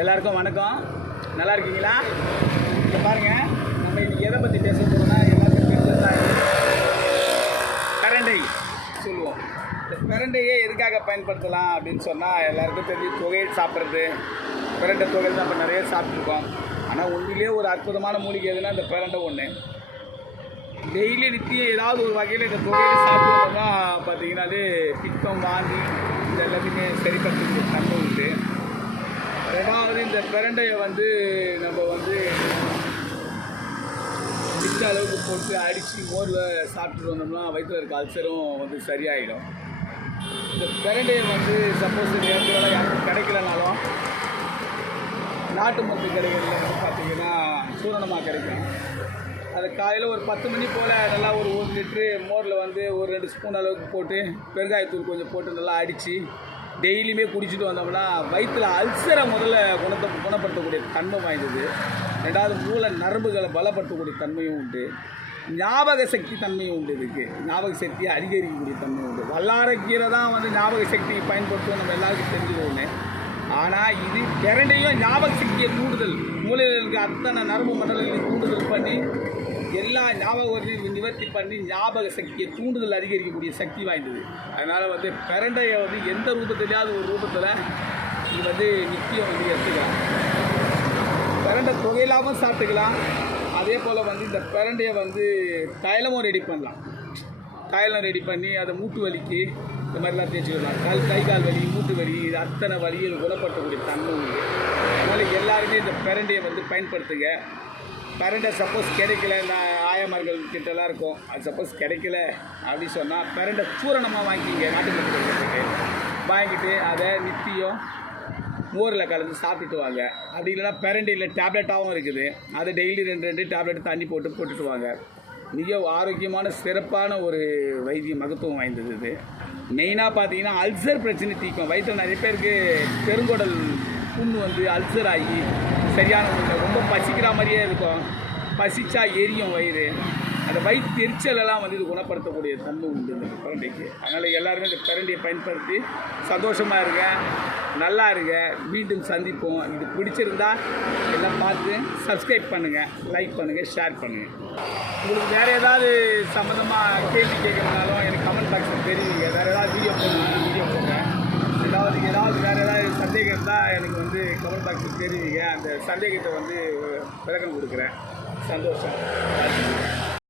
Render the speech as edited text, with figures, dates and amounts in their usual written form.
எல்லாருக்கும் வணக்கம். நல்லா இருக்கீங்களா? இங்கே பாருங்கள், நம்ம இன்றைக்கி எதை பற்றி பேச போகிறோம்னா எல்லாருக்கும் தெரிஞ்சதான் பிரண்டை சொல்லுவோம். இந்த பிரண்டையே எதுக்காக பயன்படுத்தலாம் அப்படின்னு சொன்னால் எல்லாருக்கும் தெரிஞ்சு தொகையில் சாப்பிட்றது. பிரண்டை தொகையில் தான் இப்போ நிறைய சாப்பிட்ருக்கோம். ஆனால் உண்மையிலே ஒரு அற்புதமான மூலிகை எதுனா இந்த பிரண்டை ஒன்று. டெய்லி நித்தியம் ஏதாவது ஒரு வகையில் இந்த தொகையில் சாப்பிட்றோம்னா பார்த்தீங்கன்னாலே பித்தம் வாந்தி இந்த எல்லாத்தையுமே சரிப்படுத்தக்கூடிய தன்மை உண்டு. ரெண்டாவது இந்த பிரண்டையை நம்ம பித்த அளவுக்கு போட்டு அடித்து மோரில் சாப்பிட்டு வந்தோம்னா வயிற்றில் இருக்க அல்சரும் சரியாயிடும். இந்த பிரண்டையை சப்போஸ் நேரத்தில் யாருக்கும் கிடைக்கலனாலும் நாட்டு மருந்து கடைகளில் பார்த்தீங்கன்னா சூரணமாக கிடைக்கும். அது காலையில் ஒரு 10 மணி போல் நல்லா ஒரு 1 லிட்ரு மோரில் ஒரு 2 ஸ்பூன் அளவுக்கு போட்டு பெருங்காயத்தூள் கொஞ்சம் போட்டு நல்லா அடித்து டெய்லியுமே குடிச்சிட்டு வந்தோம்னா வயிற்றில் அல்சரை முதல்ல குணப்படுத்தக்கூடிய தன்மை வாய்ந்தது. ரெண்டாவது மூளை நரம்புகளை பலப்படுத்தக்கூடிய தன்மையும் உண்டு. ஞாபக சக்தி தன்மையும் உண்டு. இதுக்கு ஞாபக சக்தியை அதிகரிக்கக்கூடிய தன்மை உண்டு. வல்லாரக்கீரை தான் ஞாபக சக்தியை பயன்படுத்தும் நம்ம எல்லாருக்கும் தெரிஞ்சுக்கோங்க. ஆனால் இது பிரண்டையும் ஞாபக சக்தியை தூண்டுதல், மூளையில் இருக்க அத்தனை நரம்பு மண்டலங்களையும் தூண்டுதல் பண்ணி எல்லா ஞாபகத்தையும் நிவர்த்தி பண்ணி ஞாபக சக்தியை தூண்டுதல் அதிகரிக்கக்கூடிய சக்தி வாய்ந்தது. அதனால் பிரண்டையை எந்த ரூபத்திலேயாவது ஒரு ரூபத்தில் இது நித்தியம் எடுத்துக்கலாம். பிரண்டை தொகையில்லாமல் சாப்பிட்டுக்கலாம். அதே போல் இந்த பிரண்டையை தைலமும் ரெடி பண்ணலாம். தைலம் ரெடி பண்ணி அதை மூட்டு வலிக்கு இந்த மாதிரிலாம் தேய்ச்சிக்கலாம். கை கால் வலி, மூட்டு வலி, இது அத்தனை வலியில் குணப்படுத்தக்கூடிய தன்மை உண்டு. அதனால் எல்லாருமே இந்த பிரண்டையை பயன்படுத்துங்க. பிரண்டை சப்போஸ் கிடைக்கல, இந்த ஆயமார்கள் கிட்டலாம் இருக்கும், அது சப்போஸ் கிடைக்கல அப்படின்னு சொன்னால் பிரண்டை சூரணமாக வாங்கிக்கிங்க. நாட்டு மருந்து வாங்கிட்டு அதை நித்தியம் மோரில் கலந்து சாப்பிட்டுட்டு வாங்க. அப்படி இல்லைனா பிரண்டையில் டேப்லெட்டாகவும் இருக்குது, அதை டெய்லி 2 டேப்லெட் தண்ணி போட்டுட்டு வாங்க. மிக ஆரோக்கியமான சிறப்பான ஒரு வைத்திய மகத்துவம் வாய்ந்தது. இது மெயினாக பார்த்தீங்கன்னா அல்சர் பிரச்சனை தீர்க்கும். வயிற்றில் நிறைய பேருக்கு பெருங்குடல் புண்ணு அல்சர் ஆகி சரியான ரொம்ப பசிக்கிற மாதிரியே இருக்கும். பசிச்சா எரியும் வயிறு. அந்த வயிற்று எரிச்சலெல்லாம் இது குணப்படுத்தக்கூடிய தன்மை உண்டு இந்த பிரண்டைக்கு. அதனால் எல்லாருமே இந்த பிரண்டையை பயன்படுத்தி சந்தோஷமாக இருங்க, நல்லா இருங்க. மீண்டும் சந்திப்போம். இது பிடிச்சிருந்தா எல்லாம் பார்த்து சப்ஸ்கிரைப் பண்ணுங்கள், லைக் பண்ணுங்கள், ஷேர் பண்ணுங்கள். உங்களுக்கு வேறு ஏதாவது சம்மந்தமாக கேள்வி கேட்குறதுனாலும் எனக்கு கமெண்ட் பாக்ஸில் தெரியுங்க. வேறு ஏதாவது வீடியோ போடுறேன். ஏதாவது வேறு ஏதாவது சந்தேகம் இருந்தால் எனக்கு கமெண்ட் பாக்ஸில் தெரியுங்க. அந்த சந்தேகத்தை விளக்கம் கொடுக்குறேன். சந்தோஷம்.